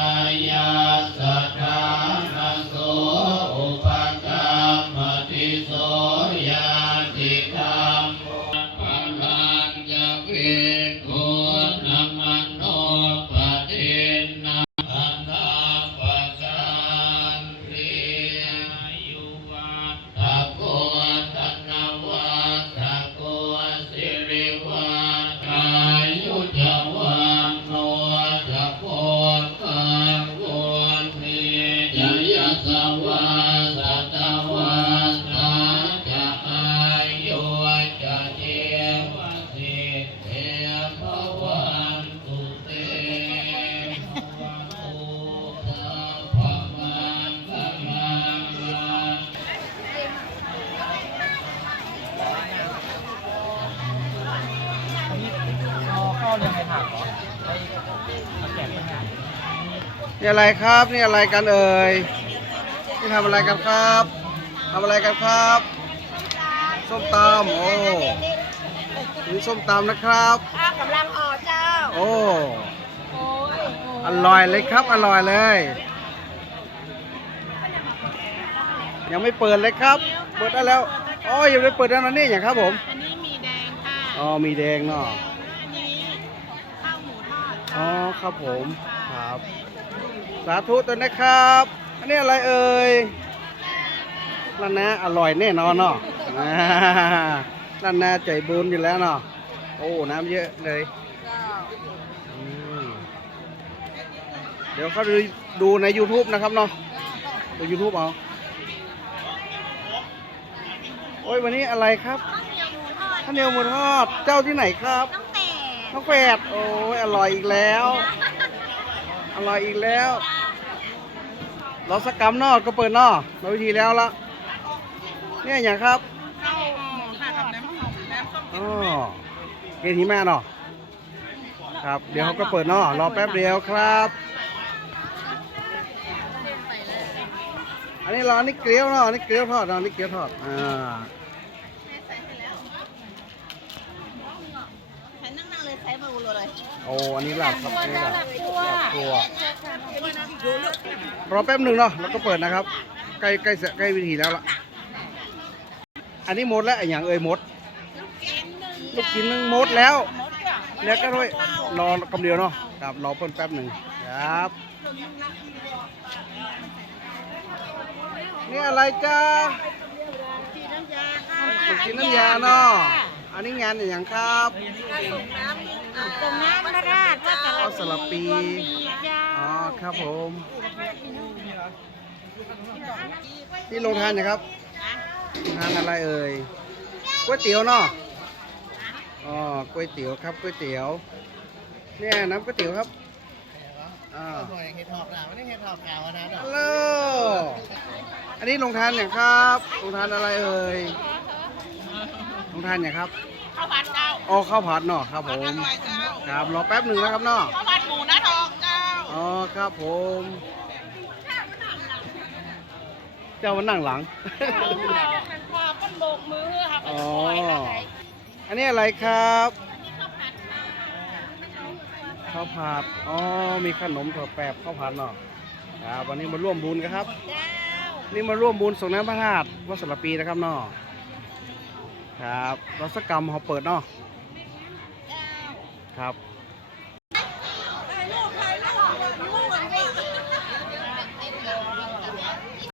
ติยา อาเข้าเรียงในถังเหรอไอ้เอาแกะไปไหนนี่อะไรครับ นี่อะไรกันเอ่ย นี่ทำอะไรกันครับทำอะไรกันครับ ส้มตำโอ้นี่ส้มตำนะครับข้าวกำลังออกเจ้า โอ้โอ้ยอร่อยเลยครับ อร่อยเลย ยังไม่เปิดเลยครับ เปิดได้แล้ว อ๋อ ยังไม่เปิดได้นะนี่อย่างครับผม อันนี้มีแดงค่ะ อ๋อ มีแดงเนาะ อันนี้ข้าวหมูท อ๋อครับผมครับ สาธุตัวนะครับ อันนี้อะไรเอ่ยนั่นนะอร่อยแน่นอนเนาะนั่นนะใจบุญอยู่แล้วเนาะโอ้น้ำเยอะเลยเดี๋ยวเขาดูใน YouTube นะครับเนาะดู YouTube เอาโอ้ยวันนี้อะไรครับข้าวเหนียวหมูทอด เจ้าที่ไหนครับ น้องแฝดโอ้ยอร่อยอีกแล้ว อร่อยอีกแล้วเราสกกรรมนอกก็เปิดนอกเราวิธีแล้วละเนี่ยอย่างครับข้าวหมูค่ะกับน้ำหอมน้ำส้มอ๋อเกณฑ์หิมะเนาะครับ เดี๋ยวเขาก็เปิดนอกรอแป๊บเดียวครับอันนี้รออันนี้เกลียวเนาะอันนี้เกลียวทอดเนาะอันนี้เกลียวทอดอ่า ฉันนั่งๆเลยใช้มาอุโรเลย โอ้อันนี้ลาบครับอันนี้ลาบตัวลาบตัวรอแป๊บหนึ่งเนาะแล้วก็เปิดนะครับ ใกล้ใกล้เสร็จใกล้วิธีแล้วล่ะ อันนี้หมดแล้วไอ้อย่างเอ่ยหมดลูกชิ้นนึงหมดแล้วแล้วก็ด้วยรอกำเดียวเนาะครับรอเพิ่นแป๊บหนึ่งครับนี่อะไรจ้าชีน้ำยาค่ะลูกชิ้นน้ำยาเนาะอันนี้งานอย่างครับ ตรงน้ำพระราชก็จะเอาสลับปียาอ๋อ ครับผม ที่โรงทานนะครับ ทานอะไรเอ่ย ก๋วยเตี๋ยวเนาะ อ๋อ ก๋วยเตี๋ยวครับ ก๋วยเตี๋ยว เนี่ยน้ำก๋วยเตี๋ยวครับอ่า หน่วยเห็ดหอบหนาวไม่ได้เห็ดหอบหนาวนะฮัลโหล อันนี้โรงทานอย่างครับโรงทานอะไรเอ่ยโรงทานอย่างครับ ข้าวผัดเจ้าอ๋อข้าวผัดเนาะครับผม ครับรอแป๊บหนึ่งนะครับเนาะข้าวผัดหมูนะทองเจ้าอ๋อครับผมเจ้ามันนั่งหลังขันคอก้นโบกมือค่ะอ๋ออันนี้อะไรครับข้าวผัดอ๋อมีขนมถั่วแปบข้าวผัดเนาะครับวันนี้มาร่วมบุญกันครับเจ้านี่มาร่วมบุญส่งน้ำพระธาตุวัดสระปีนะครับเนาะครับรัศกรรมเขาเปิดเนาะเจ้า ครับ